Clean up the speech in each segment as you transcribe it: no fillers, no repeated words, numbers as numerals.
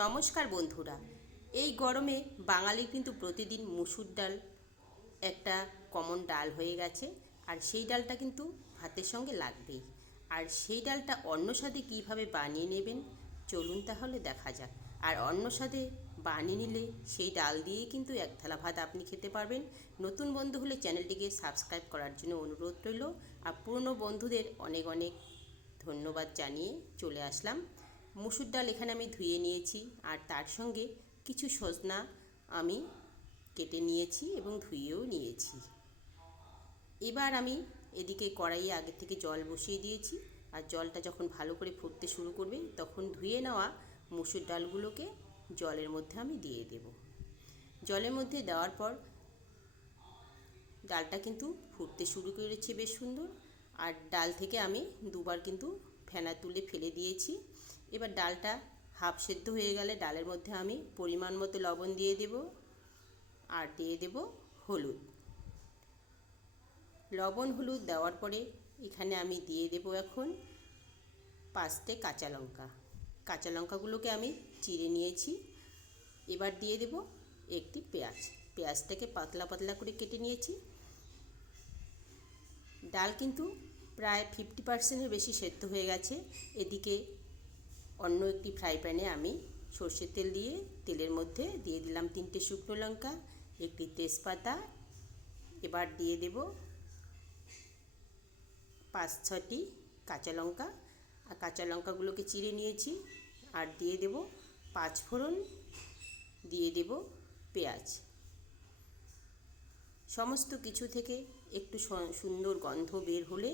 নমস্কার বন্ধুরা। এই গরমে বাঙালির কিন্তু প্রতিদিন মুসুর ডাল একটা কমন ডাল হয়ে গেছে। আর সেই ডালটা কিন্তু ভাতের সঙ্গে লাগবেই। আর সেই ডালটা অন্য স্বাদে কীভাবে বানিয়ে নেবেন চলুন তাহলে দেখা যাক। আর অন্য স্বাদে বানিয়ে নিলে সেই ডাল দিয়েই কিন্তু এক থালা ভাত আপনি খেতে পারবেন। নতুন বন্ধু হলে চ্যানেলটিকে সাবস্ক্রাইব করার জন্য অনুরোধ রইল। আর পুরনো বন্ধুদের অনেক অনেক ধন্যবাদ জানিয়ে চলে আসলাম। মুসুর ডাল এখানে আমি ধুয়ে নিয়েছি, আর তার সঙ্গে কিছু সজনা আমি কেটে নিয়েছি এবং ধুয়েও নিয়েছি। এবার আমি এদিকে কড়াইয়ে আগে থেকে জল বসিয়ে দিয়েছি, আর জলটা যখন ভালো করে ফুটতে শুরু করবে তখন ধুয়ে নেওয়া মুসুর ডালগুলোকে জলের মধ্যে আমি দিয়ে দেব। জলের মধ্যে দেওয়ার পর ডালটা কিন্তু ফুটতে শুরু করেছে বেশ সুন্দর। আর ডাল থেকে আমি দুবার কিন্তু ফেনা তুলে ফেলে দিয়েছি। এবার ডালটা হাফ সেদ্ধ হয়ে গেলে ডালের মধ্যে আমি পরিমাণ মতো লবণ দিয়ে দেব, আর দিয়ে দেব হলুদ। লবণ হলুদ দেওয়ার পরে এখানে আমি দিয়ে দেব এখন 5টে কাঁচা লঙ্কা। কাঁচা লঙ্কাগুলোকে আমি চিড়ে নিয়েছি। এবার দিয়ে দেব একটি পেঁয়াজ। পেঁয়াজটাকে পাতলা পাতলা করে কেটে নিয়েছি। ডাল কিন্তু প্রায় 50%-এর বেশি সেদ্ধ হয়ে গেছে। এদিকে অন্য একটি ফ্রাই প্যানে আমি সর্ষের তেল দিয়ে তেলের মধ্যে দিয়ে দিলাম 3টে শুকনো লঙ্কা, একটি তেজপাতা। এবার দিয়ে দেব 5-6টি কাঁচা লঙ্কা। আর কাঁচা লঙ্কাগুলোকে চিড়ে নিয়েছি। আর দিয়ে দেব 5 ফোড়ন, দিয়ে দেব পেঁয়াজ। সমস্ত কিছু থেকে একটু সুন্দর গন্ধ বের হলে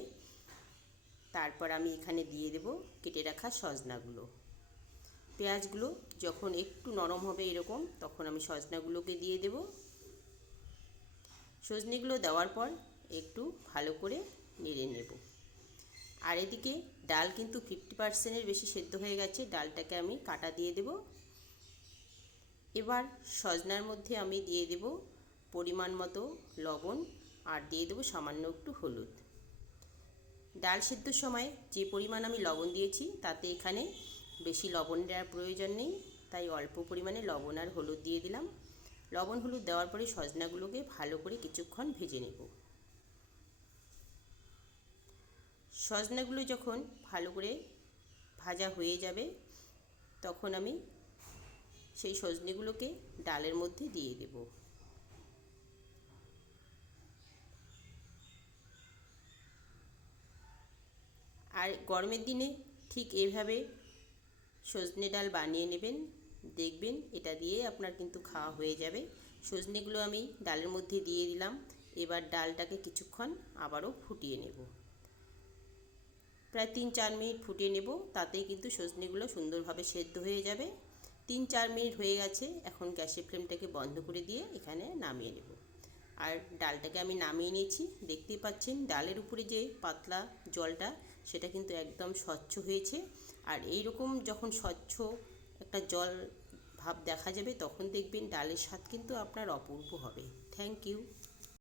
তারপর আমি এখানে দিয়ে দেব কেটে রাখা সজনাগুলো। পেঁয়াজগুলো যখন একটু নরম হবে এরকম, তখন আমি সজনাগুলোকে দিয়ে দেব। সজনেগুলো দেওয়ার পর একটু ভালো করে নেড়ে নেব। আর এদিকে ডাল কিন্তু 50%-এর বেশি সেদ্ধ হয়ে গেছে। ডালটাকে আমি কাটা দিয়ে দেব। এবার সজনার মধ্যে আমি দিয়ে দেব পরিমাণ মতো লবণ, আর দিয়ে দেব সামান্য একটু হলুদ। ডাল সেদ্ধর সময় যে পরিমাণ আমি লবণ দিয়েছি তাতে এখানে বেশি লবণ দেওয়ার প্রয়োজন নেই, তাই অল্প পরিমাণে লবণ আর হলুদ দিয়ে দিলাম। লবণ হলুদ দেওয়ার পরে সজনাগুলোকে ভালো করে কিছুক্ষণ ভেজে নেব। সজনাগুলো যখন ভালো করে ভাজা হয়ে যাবে তখন আমি সেই সজনেগুলোকে ডালের মধ্যে দিয়ে দেব। আর গরমের দিনে ঠিক এভাবে সজনে ডাল বানিয়ে নেবেন, দেখবেন এটা দিয়ে আপনার কিন্তু খাওয়া হয়ে যাবে। সজনেগুলো আমি ডালের মধ্যে দিয়ে দিলাম। এবার ডালটাকে কিছুক্ষণ আবারও ফুটিয়ে নেব। প্রায় 3-4 মিনিট ফুটিয়ে নেব, তাতেই কিন্তু সজনেগুলো সুন্দরভাবে সেদ্ধ হয়ে যাবে। 3-4 মিনিট হয়ে গেছে। এখন গ্যাসের ফ্লেমটাকে বন্ধ করে দিয়ে এখানে নামিয়ে নেব। আর ডালটাকে আমি নামিয়ে নিয়েছি। দেখতেই পাচ্ছেন ডালের উপরে যে পাতলা জলটা সেটা কিন্তু একদম স্বচ্ছ হয়েছে। আর এই রকম যখন স্বচ্ছ একটা জল ভাব দেখা যাবে তখন দেখবেন ডালের স্বাদ কিন্তু আপনার অপূর্ব হবে। Thank you.